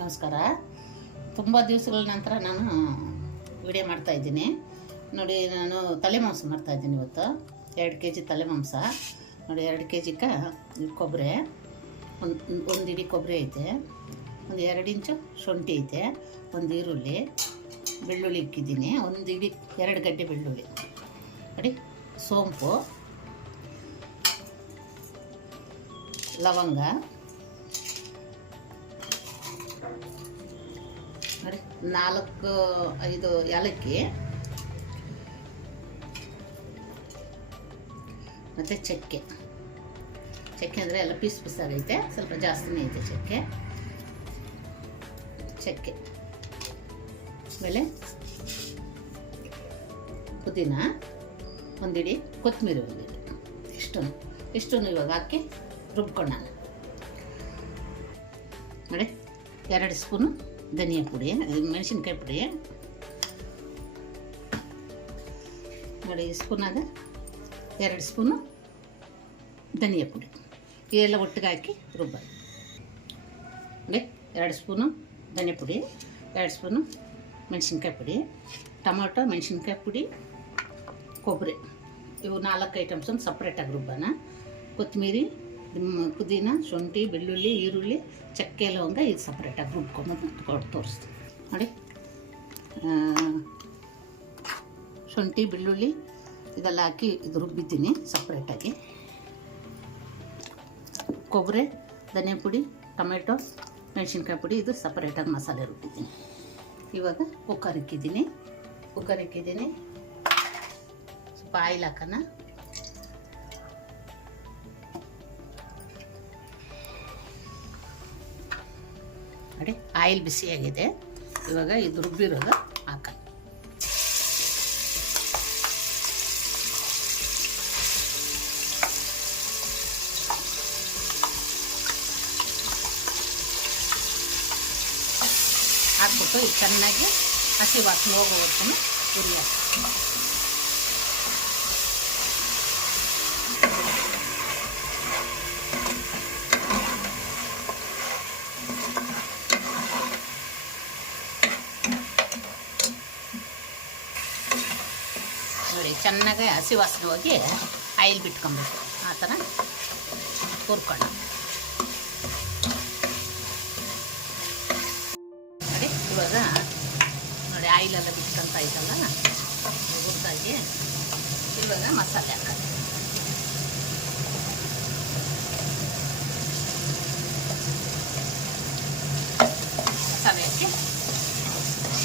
ನಮಸ್ಕಾರ. ತುಂಬ ದಿವಸಗಳ ನಂತರ ನಾನು ವಿಡಿಯೋ ಮಾಡ್ತಾ ಇದ್ದೀನಿ. ನೋಡಿ, ನಾನು ತಲೆ ಮಾಂಸ ಮಾಡ್ತಾ ಇದ್ದೀನಿ ಇವತ್ತು. ಎರಡು ಕೆ ಜಿ ತಲೆ ಮಾಂಸ. ನೋಡಿ, ಎರಡು ಕೆ ಜಿಗೆ ಕೊಬ್ಬರಿ. ಒಂದು ಒಂದು ಇಡೀ ಕೊಬ್ಬರಿ ಐತೆ. ಒಂದು ಎರಡು ಇಂಚು ಶುಂಠಿ ಐತೆ. ಒಂದು ಈರುಳ್ಳಿ, ಬೆಳ್ಳುಳ್ಳಿ ಇಕ್ಕಿದ್ದೀನಿ. ಒಂದು ಇಡೀ ಎರಡು ಗಡ್ಡೆ ಬೆಳ್ಳುಳ್ಳಿ. ನೋಡಿ, ಸೋಂಪು, ಲವಂಗ. ನಾಲ್ಕು, ಐದು ಏಲಕ್ಕಿ. ಮತ್ತು ಚಕ್ಕೆ. ಚಕ್ಕೆ ಅಂದರೆ ಎಲ್ಲ ಪೀಸ್ ಪೀಸ್ ಆಗೈತೆ, ಸ್ವಲ್ಪ ಜಾಸ್ತಿನೇ ಐತೆ ಚಕ್ಕೆ. ಚಕ್ಕೆ. ಆಮೇಲೆ ಪುದೀನ, ಒಂದಿಡಿ ಕೊತ್ತಂಬರಿ ಒಂದಿಡಿ. ಇಷ್ಟನ್ನು ಇಷ್ಟನ್ನು ಇವಾಗ ಹಾಕಿ ರುಬ್ಕೊಂಡು ನೋಡಿ, ಎರಡು ಸ್ಪೂನು ಧನಿಯಾ ಪುಡಿ ಮೆಣಸಿನ್ಕಾಯಿ ಪುಡಿ. ನೋಡಿ ಸ್ಪೂನಾಗ ಎರಡು ಸ್ಪೂನು ಧನಿಯಾ ಪುಡಿ. ಇವೆಲ್ಲ ಒಟ್ಟಿಗೆ ಹಾಕಿ ರುಬ್ಬ. ನೋಡಿ, ಎರಡು ಸ್ಪೂನು ಧನಿಯಾ ಪುಡಿ, ಎರಡು ಸ್ಪೂನು ಮೆಣಸಿನ್ಕಾಯಿ ಪುಡಿ, ಟೊಮೊಟೊ, ಮೆಣಸಿನ್ಕಾಯಿ ಪುಡಿ, ಕೊಬ್ಬರಿ. ಇವು ನಾಲ್ಕು ಐಟಮ್ಸನ್ನು ಸಪ್ರೇಟಾಗಿ ರುಬ್ಬನ ಕೊತ್ತಂಬರಿ ಪುದೀನ, ಶುಂಠಿ, ಬೆಳ್ಳುಳ್ಳಿ, ಈರುಳ್ಳಿ, ಚಕ್ಕೆ, ಲವಂಗ ಇದು ಸಪ್ರೇಟಾಗಿ ರುಬ್ಕೊಂಡು ತೋರಿಸ್ತೀನಿ. ನೋಡಿ. ಶುಂಠಿ, ಬೆಳ್ಳುಳ್ಳಿ ಇದೆಲ್ಲ ಹಾಕಿ ಇದು ರುಬ್ಬಿದ್ದೀನಿ ಸಪ್ರೇಟಾಗಿ ಕೊಬ್ಬರಿ, ಧನಿಯ ಪುಡಿ, ಟೊಮೆಟೊ, ಮೆಣಸಿನ್ಕಾಯಿ ಪುಡಿ, ಇದು ಸಪ್ರೇಟಾಗಿ ಮಸಾಲೆ ರುಬ್ಬಿದ್ದೀನಿ. ಇವಾಗ ಕುಕ್ಕರ್ ಇಕ್ಕಿದ್ದೀನಿ. ಕುಕ್ಕರ್ ಇಕ್ಕಿದ್ದೀನಿ. ಸ್ವಲ್ಪ ಆಯಿಲ್ ಹಾಕೋಣ. ನೋಡಿ ಆಯಿಲ್ ಬಿಸಿಯಾಗಿದೆ. ಇವಾಗ ಇದು ರುಬ್ಬಿರೋದು ಹಾಕ ಹಾಕ್ಬಿಟ್ಟು ಇದು ಚೆನ್ನಾಗಿ ಹಸಿ ವಾಸನೆ ಹೋಗೋವರೆಗೂ ಉರಿ ಚೆನ್ನಾಗಿ ಹಸಿ ವಾಸನೆ ಹೋಗಿ ಆಯಿಲ್ ಬಿಟ್ಕೊಬೇಕು. ಆ ಥರ ಹುರ್ಕೊಳ್ಳ ನೋಡಿ, ಇವಾಗ ನೋಡಿ ಆಯಿಲೆಲ್ಲ ಬಿಟ್ಕೊಂತ ಐತಲ್ಲ ಹುರ್ದಾಗಿ ಇವಾಗ ಮಸಾಲೆ ಹಾಕೋದು ಮಸಾಲೆ ಹಾಕಿ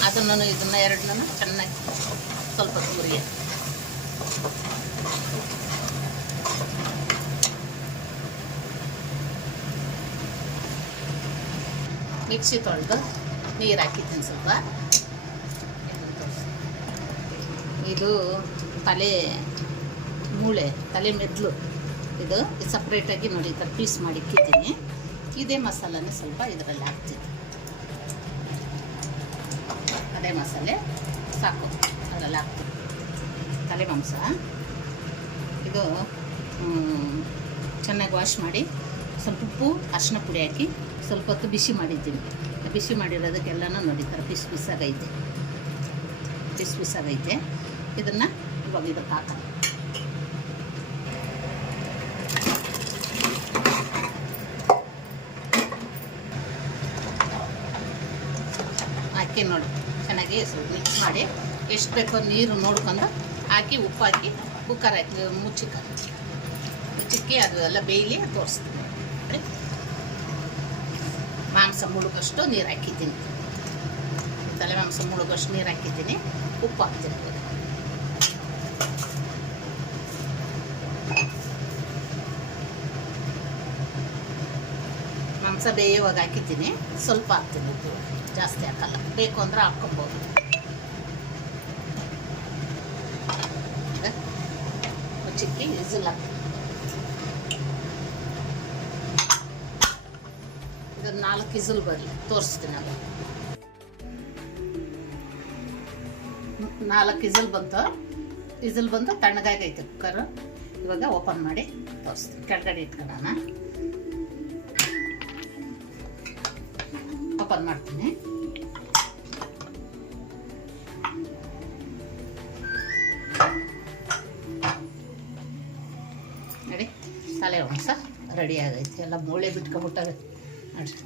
ಅದನ್ನು ಇದನ್ನು ಎರಡನ್ನೂ ಚೆನ್ನಾಗಿ ಸ್ವಲ್ಪ ತುರಿ ಮಿಕ್ಸಿ ತೊಳೆದು ನೀರು ಹಾಕಿದ್ದೀನಿ ಸ್ವಲ್ಪ. ಇದು ತಲೆ ಮೂಳೆ, ತಲೆ ಮೆದ್ಲು ಇದು ಸಪ್ರೇಟಾಗಿ ನೋಡಿ, ಈ ಥರ ಪೀಸ್ ಮಾಡಿ ಇಕ್ಕಿದ್ದೀನಿ. ಇದೇ ಮಸಾಲನೇ ಸ್ವಲ್ಪ ಇದರಲ್ಲಿ ಹಾಕ್ತೀನಿ. ಅದೇ ಮಸಾಲೆ ಸಾಕು. ಅದರಲ್ಲಿ ಹಾಕ್ತೀನಿ. ತಲೆ ಮಾಂಸ ಇದು ಚೆನ್ನಾಗಿ ವಾಶ್ ಮಾಡಿ, ಸ್ವಲ್ಪ ಉಪ್ಪು, ಅರ್ಶಿನ ಪುಡಿ ಹಾಕಿ ಸ್ವಲ್ಪ ಹೊತ್ತು ಬಿಸಿ ಮಾಡಿದ್ದೀನಿ. ಬಿಸಿ ಮಾಡಿರೋದಕ್ಕೆಲ್ಲನೂ ನೋಡಿ ಥರ ಪೀಸ್ ಪೀಸಾಗೈತೆ ಪಿಸ್ ಪೀಸಾಗೈತೆ ಇದನ್ನು ಇವಾಗ ಇದಕ್ಕೆ ಹಾಕ ಹಾಕಿ ನೋಡಿ. ಚೆನ್ನಾಗಿ ಮಿಕ್ಸ್ ಮಾಡಿ ಎಷ್ಟು ಬೇಕೋ ನೀರು ನೋಡ್ಕೊಂಡು ಹಾಕಿ ಉಪ್ಪು ಹಾಕಿ ಕುಕ್ಕರ್ ಹಾಕಿ ಮುಚ್ಚಿಕ ಮುಚ್ಚಿಕ್ಕಿ ಅದು ಎಲ್ಲ ಬೇಯಲಿ ತೋರಿಸ್ತೀನಿ. ಮಾಂಸ ಮುಳುಗಷ್ಟು ನೀರು ಹಾಕಿದ್ದೀನಿ. ತಲೆ ಮಾಂಸ ಮುಳುಗಷ್ಟು ನೀರು ಹಾಕಿದ್ದೀನಿ. ಉಪ್ಪು ಹಾಕ್ತೀನಿ. ಮಾಂಸ ಬೇಯುವಾಗ ಹಾಕಿದ್ದೀನಿ. ಸ್ವಲ್ಪ ಹಾಕ್ತೀನಿ ಜಾಸ್ತಿ ಹಾಕಲ್ಲ. ಬೇಕು ಅಂದ್ರೆ ಹಾಕ್ಕೊಬೋದು. ಚಿಕ್ಕಿ ವಿಸಿಲ್ ಹಾಕಿ ಇದನ್ನು ನಾಲ್ಕು ವಿಸಿಲ್ ಬರಲಿ. ತೋರಿಸ್ತೀನಿ ಅದು ನಾಲ್ಕು ವಿಸಿಲ್ ಬಂತು. ವಿಸಿಲ್ ಬಂದು ತಣ್ಣಗಾಗೈತೆ ಕುಕ್ಕರು ಇವಾಗ ಓಪನ್ ಮಾಡಿ ತೋರಿಸ್ತೀನಿ. ಕೆಳಗಡೆ ಇಟ್ಕೊಳ್ಳೋಣ. ಓಪನ್ ಮಾಡ್ತೀನಿ ನೋಡಿ ತಲೆ ಮಾಂಸ ರೆಡಿ ಆಗೈತೆ. ಎಲ್ಲ ಮೂಳೆ ಬಿಟ್ಕೊಬಿಟ್ಟವೆ. ನೋಡ್ರಿ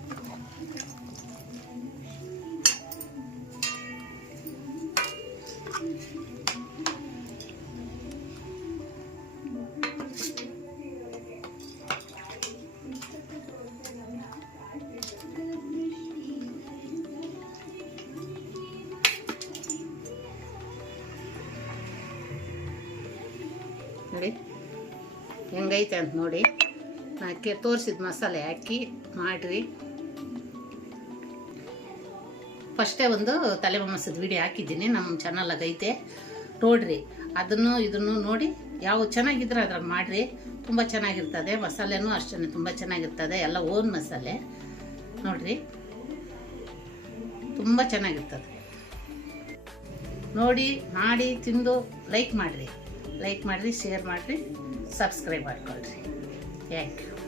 ನೋಡಿ. ಹೆಂಗೈತೆ ಅಂತ ನೋಡಿ. ಹಾಕಿ ತೋರಿಸಿದ ಮಸಾಲೆ ಹಾಕಿ ಮಾಡಿರಿ. ಫಸ್ಟೇ ಒಂದು ತಲೆ ವಿಡಿಯೋ ಹಾಕಿದ್ದೀನಿ. ನಮ್ಮ ಚಾನಲಾಗ ಐತೆ. ನೋಡ್ರಿ, ಅದನ್ನು ಇದನ್ನು ನೋಡಿ ಯಾವ ಚೆನ್ನಾಗಿದ್ರೆ ಅದ್ರಾಗ ಮಾಡಿರಿ. ತುಂಬ ಚೆನ್ನಾಗಿರ್ತದೆ. ಮಸಾಲೆನೂ ಅಷ್ಟೇ ತುಂಬ ಚೆನ್ನಾಗಿರ್ತದೆ. ಎಲ್ಲ ಓನ್ ಮಸಾಲೆ. ನೋಡ್ರಿ. ತುಂಬ ಚೆನ್ನಾಗಿರ್ತದೆ. ನೋಡಿ, ಮಾಡಿ, ತಿಂದು ಲೈಕ್ ಮಾಡಿರಿ. ಲೈಕ್ ಮಾಡಿರಿ ಶೇರ್ ಮಾಡಿರಿ ಸಬ್ಸ್ಕ್ರೈಬ್ ಮಾಡ್ಕೊಳ್ರಿ. Thank you